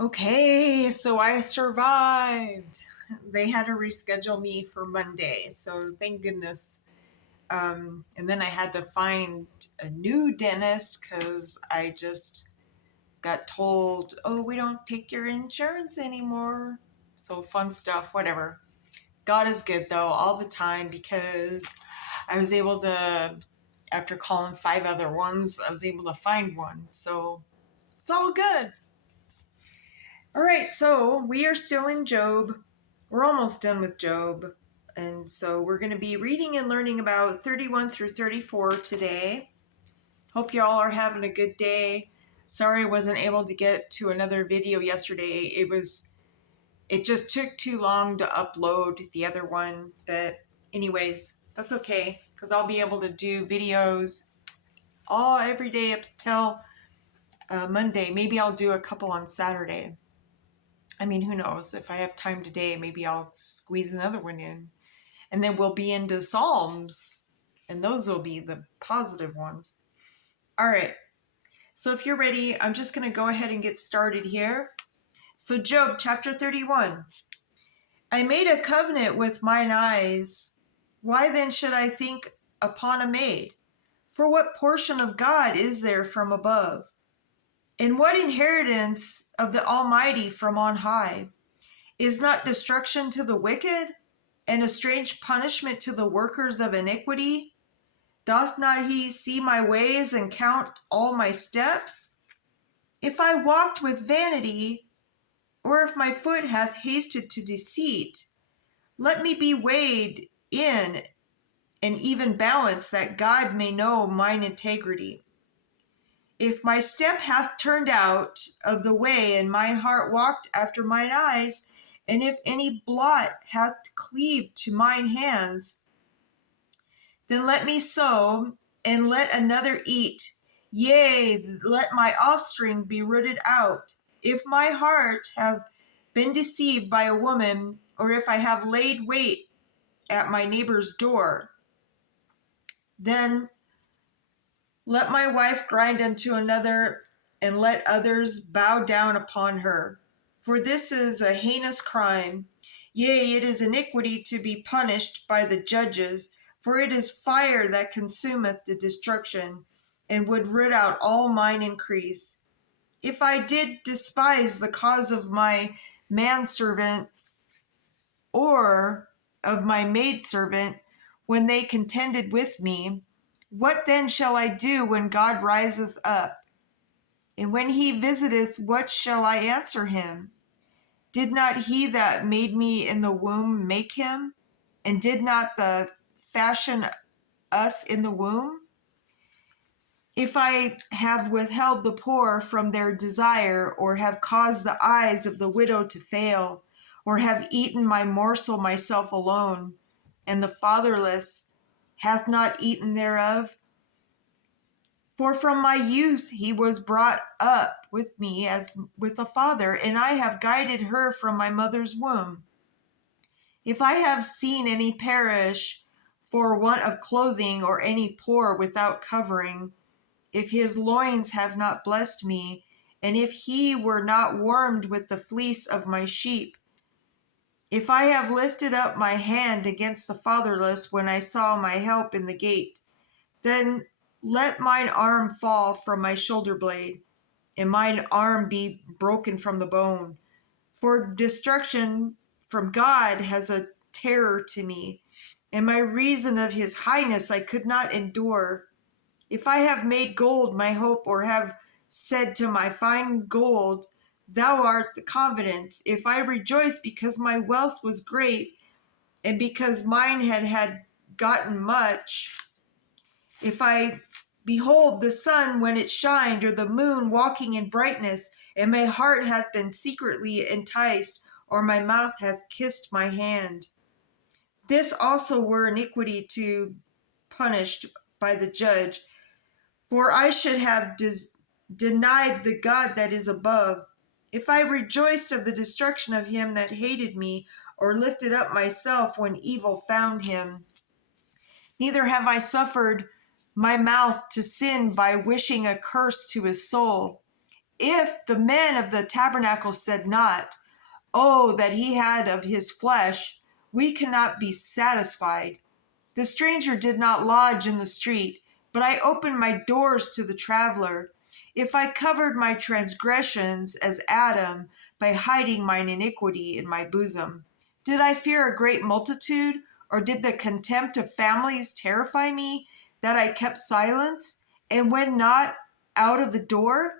Okay, so I survived. They had to reschedule me for Monday, so thank goodness. And then I had to find a new dentist because I just got told, oh, we don't take your insurance anymore. So fun stuff, whatever. God is good though, all the time, because I was able to, after calling 5 other ones, I was able to find one. So it's all good. All right, so we are still in Job. We're almost done with Job. And so we're going to be reading and learning about 31 through 34 today. Hope you all are having a good day. Sorry I wasn't able to get to another video yesterday. It just took too long to upload the other one. But anyways, that's okay because I'll be able to do videos every day up till Monday. Maybe I'll do a couple on Saturday. I mean, who knows? If I have time today, maybe I'll squeeze another one in. And then we'll be into Psalms. And those will be the positive ones. All right. So if you're ready, I'm just going to go ahead and get started here. So Job chapter 31. I made a covenant with mine eyes. Why then should I think upon a maid? For what portion of God is there from above? And what inheritance of the Almighty from on high? Is not destruction to the wicked, and a strange punishment to the workers of iniquity? Doth not he see my ways and count all my steps? If I walked with vanity, or if my foot hath hasted to deceit, let me be weighed in an even balance, that God may know mine integrity. If my step hath turned out of the way, and mine heart walked after mine eyes, and if any blot hath cleaved to mine hands, then let me sow, and let another eat. Yea, let my offspring be rooted out. If my heart have been deceived by a woman, or if I have laid wait at my neighbor's door, then let my wife grind unto another, and let others bow down upon her. For this is a heinous crime. Yea, it is iniquity to be punished by the judges, for it is fire that consumeth to destruction, and would root out all mine increase. If I did despise the cause of my manservant, or of my maidservant, when they contended with me, what then shall I do when God riseth up? And when he visiteth, what shall I answer him? Did not he that made me in the womb make him? And did not the fashion us in the womb? If I have withheld the poor from their desire, or have caused the eyes of the widow to fail, or have eaten my morsel myself alone, and the fatherless hath not eaten thereof? For from my youth he was brought up with me as with a father, and I have guided her from my mother's womb. If I have seen any perish for want of clothing, or any poor without covering, if his loins have not blessed me, and if he were not warmed with the fleece of my sheep, if I have lifted up my hand against the fatherless when I saw my help in the gate, then let mine arm fall from my shoulder blade, and mine arm be broken from the bone. For destruction from God has a terror to me, and my reason of his highness I could not endure. If I have made gold my hope, or have said to my fine gold, thou art the confidence, if I rejoice because my wealth was great, and because mine had gotten much, if I behold the sun when it shined, or the moon walking in brightness, and my heart hath been secretly enticed, or my mouth hath kissed my hand. This also were iniquity to punished by the judge, for I should have denied the God that is above. If I rejoiced of the destruction of him that hated me, or lifted up myself when evil found him. Neither have I suffered my mouth to sin by wishing a curse to his soul. If the men of the tabernacle said not, oh, that he had of his flesh, we cannot be satisfied. The stranger did not lodge in the street, but I opened my doors to the traveler. If I covered my transgressions as Adam by hiding mine iniquity in my bosom, did I fear a great multitude, or did the contempt of families terrify me, that I kept silence and went not out of the door?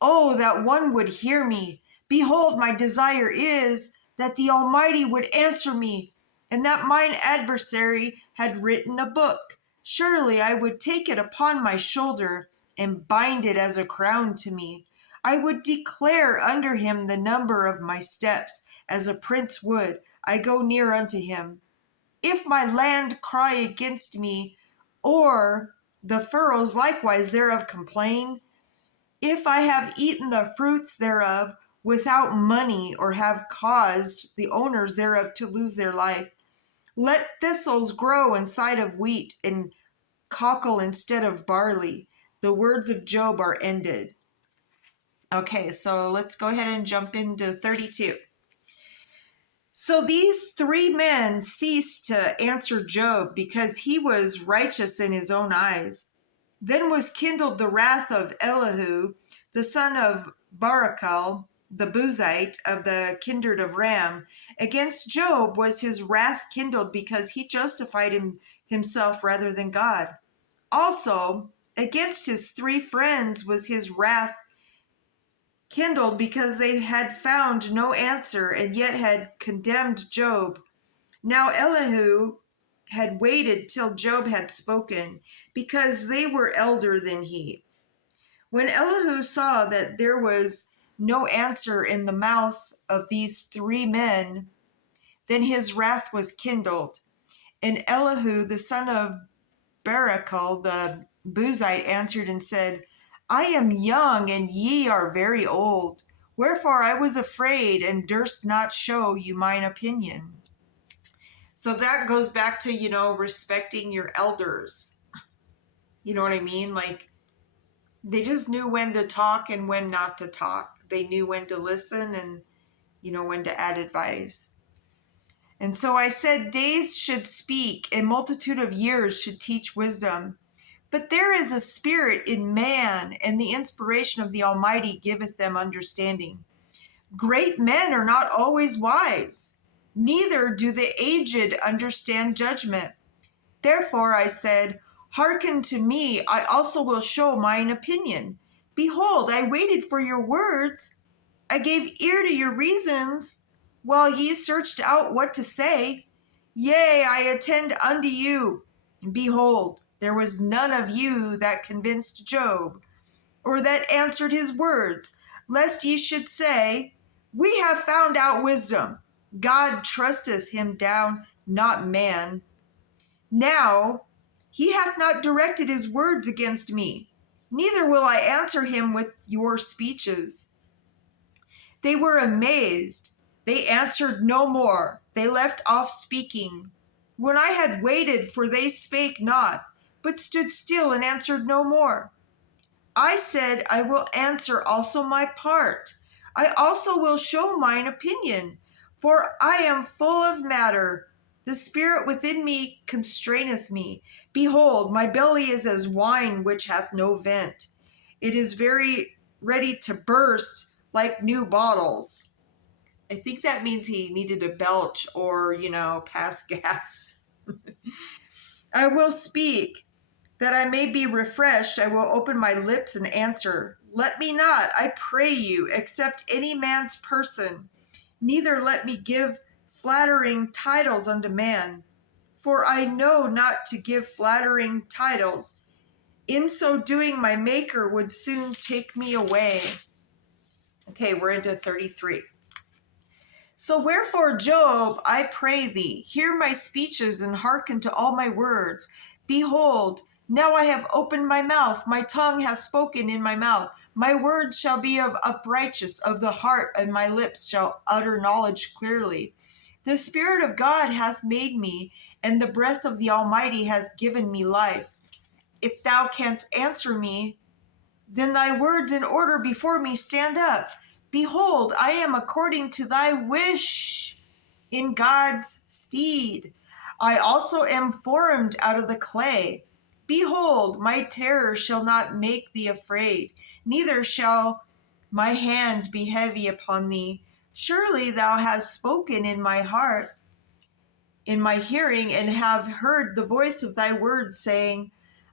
Oh, that one would hear me! Behold, my desire is that the Almighty would answer me, and that mine adversary had written a book. Surely I would take it upon my shoulder, and bind it as a crown to me. I would declare under him the number of my steps, as a prince would. I go near unto him. If my land cry against me, or the furrows likewise thereof complain, if I have eaten the fruits thereof without money, or have caused the owners thereof to lose their life, let thistles grow inside of wheat, and cockle instead of barley. The words of Job are ended. Okay, so let's go ahead and jump into 32. So these three men ceased to answer Job because he was righteous in his own eyes. Then was kindled the wrath of Elihu, the son of Barachel, the Buzite of the kindred of Ram. Against Job was his wrath kindled because he justified himself rather than God. Also, against his three friends was his wrath kindled because they had found no answer and yet had condemned Job. Now Elihu had waited till Job had spoken, because they were elder than he. When Elihu saw that there was no answer in the mouth of these three men, then his wrath was kindled. And Elihu, the son of Barachel, the Buzite, answered and said, I am young, and ye are very old. Wherefore I was afraid, and durst not show you mine opinion. So that goes back to, respecting your elders. You know what I mean? Like, they just knew when to talk and when not to talk. They knew when to listen and, when to add advice. And so I said, days should speak, a multitude of years should teach wisdom. But there is a spirit in man, and the inspiration of the Almighty giveth them understanding. Great men are not always wise, neither do the aged understand judgment. Therefore I said, hearken to me, I also will show mine opinion. Behold, I waited for your words. I gave ear to your reasons, while ye searched out what to say. Yea, I attend unto you. Behold, there was none of you that convinced Job, or that answered his words, lest ye should say, we have found out wisdom. God trusteth him down, not man. Now he hath not directed his words against me, neither will I answer him with your speeches. They were amazed. They answered no more. They left off speaking. When I had waited, for they spake not, but stood still and answered no more. I said, I will answer also my part. I also will show mine opinion, for I am full of matter. The spirit within me constraineth me. Behold, my belly is as wine which hath no vent. It is very ready to burst like new bottles. I think that means he needed a belch or, pass gas. I will speak, that I may be refreshed. I will open my lips and answer. Let me not, I pray you, accept any man's person, neither let me give flattering titles unto man. For I know not to give flattering titles. In so doing, my Maker would soon take me away. Okay, we're into 33. So wherefore, Job, I pray thee, hear my speeches and hearken to all my words. Behold, now I have opened my mouth, my tongue hath spoken in my mouth. My words shall be of uprightness of the heart, and my lips shall utter knowledge clearly. The Spirit of God hath made me, and the breath of the Almighty hath given me life. If thou canst answer me, Then thy words in order before me stand up. Behold, I am according to thy wish in God's stead. I also am formed out of the clay. Behold, my terror shall not make thee afraid, neither shall my hand be heavy upon thee. Surely thou hast spoken in my heart, in my hearing, and have heard the voice of thy words, saying,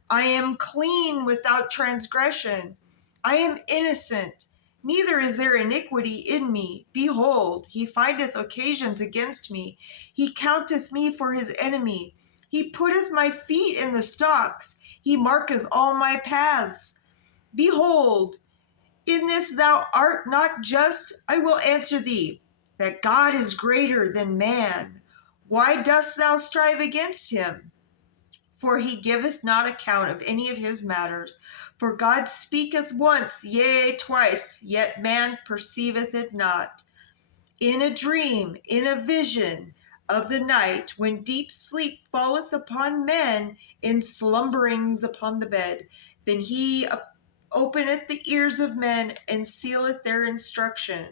I am clean without transgression. I am innocent, neither is there iniquity in me. Behold, he findeth occasions against me. He counteth me for his enemy. He putteth my feet in the stocks. He marketh all my paths. Behold, in this thou art not just. I will answer thee, that God is greater than man. Why dost thou strive against him? For he giveth not account of any of his matters. For God speaketh once, yea, twice, yet man perceiveth it not. In a dream, in a vision of the night, when deep sleep falleth upon men, in slumberings upon the bed, then he openeth the ears of men and sealeth their instruction.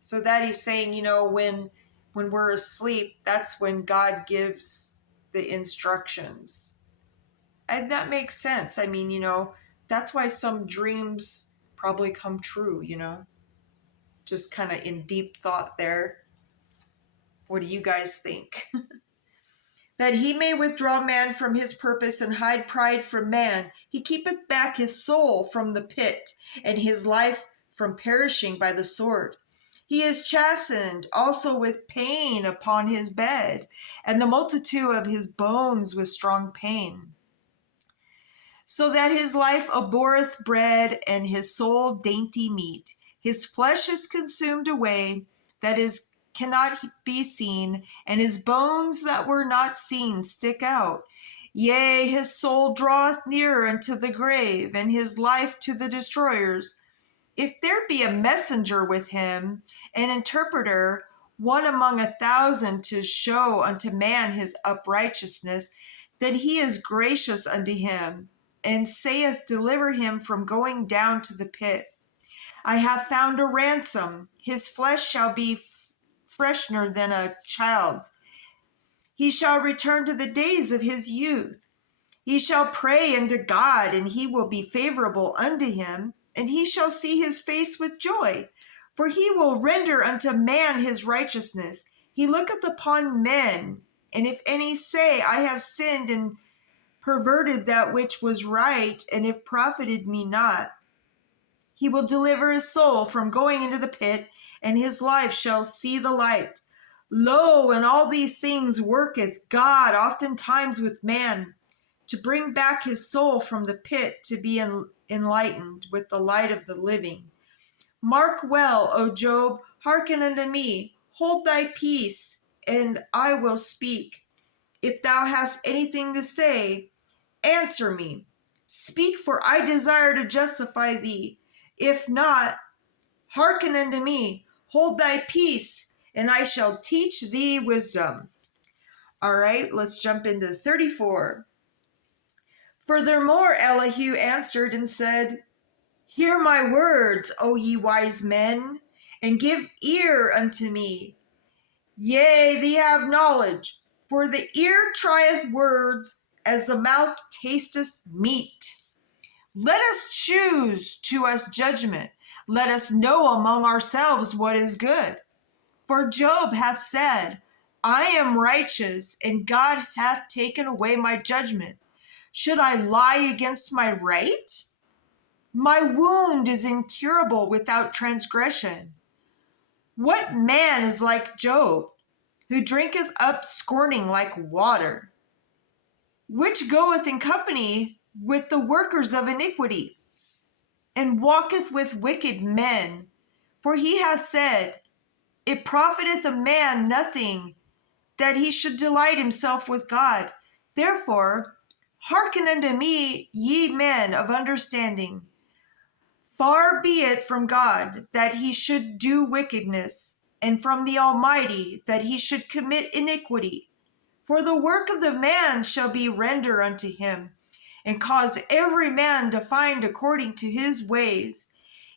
So that he's saying, when we're asleep, that's when God gives the instructions. And that makes sense. I mean, that's why some dreams probably come true, just kind of in deep thought there. What do you guys think? That he may withdraw man from his purpose and hide pride from man. He keepeth back his soul from the pit, and his life from perishing by the sword. He is chastened also with pain upon his bed, and the multitude of his bones with strong pain. So that his life abhorreth bread, and his soul dainty meat. His flesh is consumed away, that is cannot be seen, and his bones that were not seen stick out. Yea, his soul draweth near unto the grave, and his life to the destroyers. If there be a messenger with him, an interpreter, one among 1,000 to show unto man his uprighteousness, then he is gracious unto him, and saith, deliver him from going down to the pit. I have found a ransom. His flesh shall be freshener than a child's. He shall return to the days of his youth. He shall pray unto God, and he will be favorable unto him, and he shall see his face with joy. For he will render unto man his righteousness. He looketh upon men, and if any say, I have sinned and perverted that which was right, and it profited me not, he will deliver his soul from going into the pit, and his life shall see the light. Lo, and all these things worketh God oftentimes with man, to bring back his soul from the pit, to be enlightened with the light of the living. Mark well, O Job, hearken unto me, hold thy peace, and I will speak. If thou hast anything to say, answer me. Speak, for I desire to justify thee. If not, hearken unto me, hold thy peace, and I shall teach thee wisdom. All right, let's jump into 34. Furthermore, Elihu answered and said, hear my words, O ye wise men, and give ear unto me. Yea, they have knowledge, for the ear trieth words, as the mouth tasteth meat. Let us choose to us judgment. Let us know among ourselves what is good. For Job hath said, I am righteous, and God hath taken away my judgment. Should I lie against my right? My wound is incurable without transgression. What man is like Job, who drinketh up scorning like water, which goeth in company with the workers of iniquity, and walketh with wicked men? For he hath said, it profiteth a man nothing that he should delight himself with God. Therefore, hearken unto me, ye men of understanding. Far be it from God that he should do wickedness, and from the Almighty that he should commit iniquity. For the work of the man shall be rendered unto him, and cause every man to find according to his ways.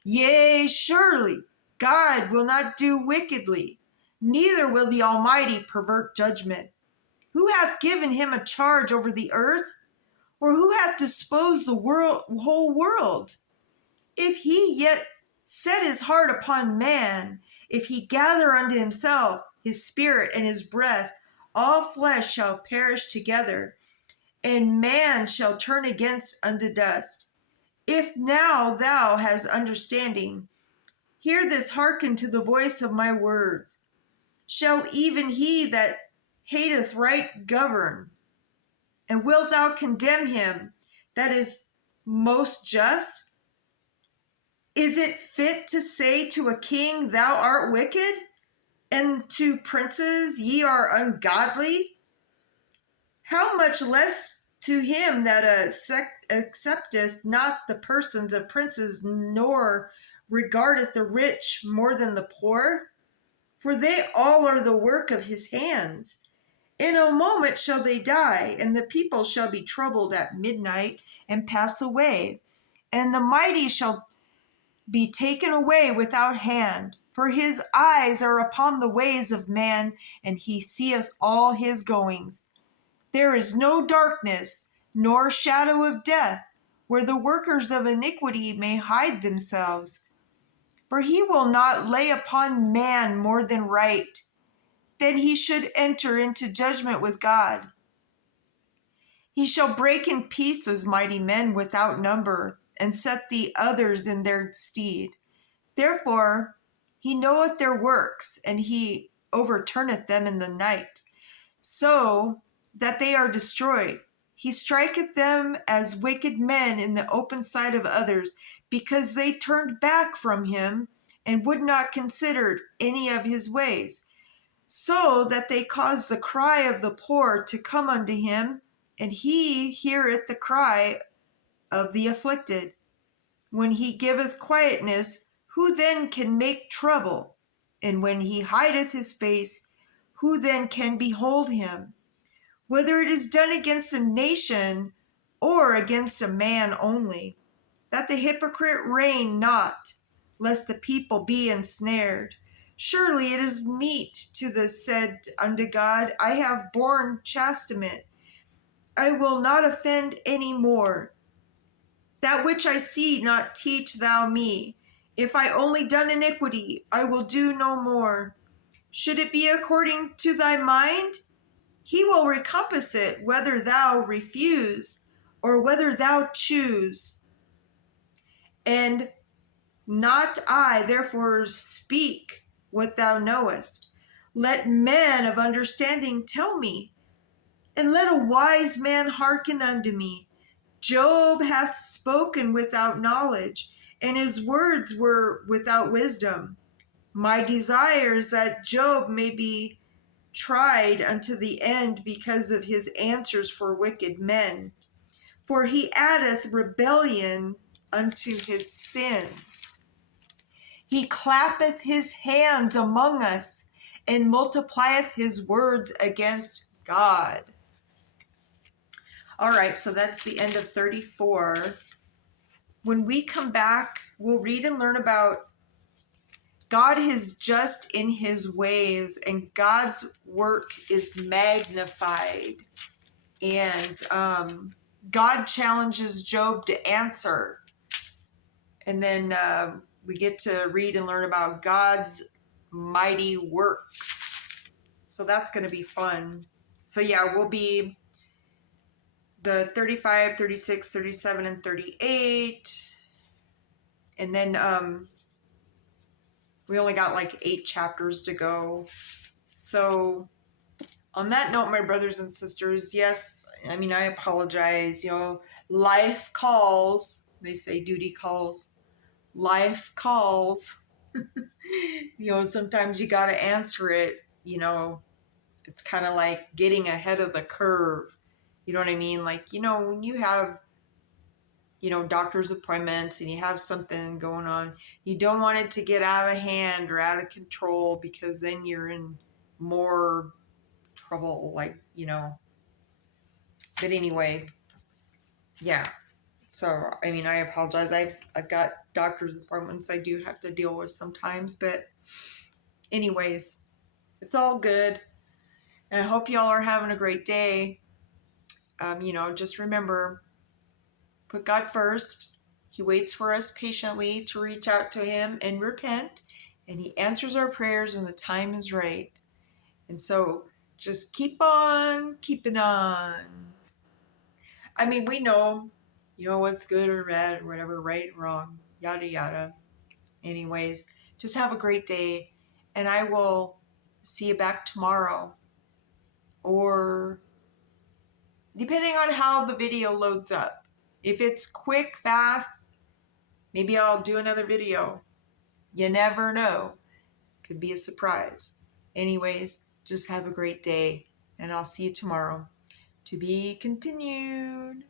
Yea, surely God will not do wickedly, neither will the Almighty pervert judgment. Who hath given him a charge over the earth? Or who hath disposed the whole world? If he yet set his heart upon man, if he gather unto himself his spirit and his breath, all flesh shall perish together, and man shall turn against unto dust. If now thou hast understanding, hear this, hearken to the voice of my words. Shall even he that hateth right govern? And wilt thou condemn him that is most just? Is it fit to say to a king, thou art wicked? And to princes, ye are ungodly? How much less to him that accepteth not the persons of princes, nor regardeth the rich more than the poor? For they all are the work of his hands. In a moment shall they die, and the people shall be troubled at midnight and pass away, and the mighty shall be taken away without hand. For his eyes are upon the ways of man, and he seeth all his goings. There is no darkness, nor shadow of death, where the workers of iniquity may hide themselves. For he will not lay upon man more than right, then he should enter into judgment with God. He shall break in pieces mighty men without number, and set the others in their stead. Therefore he knoweth their works, and he overturneth them in the night, so that they are destroyed. He striketh them as wicked men in the open sight of others, because they turned back from him, and would not consider any of his ways, so that they caused the cry of the poor to come unto him, and he heareth the cry of the afflicted. When he giveth quietness, who then can make trouble? And when he hideth his face, who then can behold him? Whether it is done against a nation or against a man only, that the hypocrite reign not, lest the people be ensnared. Surely it is meet to the said unto God, I have borne chastisement, I will not offend any more. That which I see not teach thou me. If I only done iniquity, I will do no more. Should it be according to thy mind? He will recompense it, whether thou refuse or whether thou choose. And not I, therefore speak what thou knowest. Let men of understanding tell me, and let a wise man hearken unto me. Job hath spoken without knowledge, and his words were without wisdom. My desire is that Job may be tried unto the end because of his answers for wicked men. For he addeth rebellion unto his sin. He clappeth his hands among us, and multiplieth his words against God. All right, so that's the end of 34. When we come back, we'll read and learn about God is just in his ways, and God's work is magnified. And God challenges Job to answer. And then we get to read and learn about God's mighty works. So that's going to be fun. So yeah, we'll be the 35, 36, 37, and 38. And then we only got like 8 chapters to go. So on that note, my brothers and sisters, yes, I mean, I apologize. Life calls. They say duty calls. Life calls. Sometimes you got to answer it. It's kind of like getting ahead of the curve. You know what I mean? Like, when you have, doctor's appointments and you have something going on, you don't want it to get out of hand or out of control, because then you're in more trouble, but anyway, yeah. So, I mean, I apologize. I've got doctor's appointments I do have to deal with sometimes, but anyways, it's all good. And I hope y'all are having a great day. Just remember, put God first. He waits for us patiently to reach out to him and repent, and he answers our prayers when the time is right. And so just keep on keeping on. I mean, we know, what's good or bad or whatever, right and wrong, yada yada. Anyways, just have a great day, and I will see you back tomorrow, or depending on how the video loads up. If it's quick, fast, maybe I'll do another video. You never know. Could be a surprise. Anyways, just have a great day, and I'll see you tomorrow. To be continued.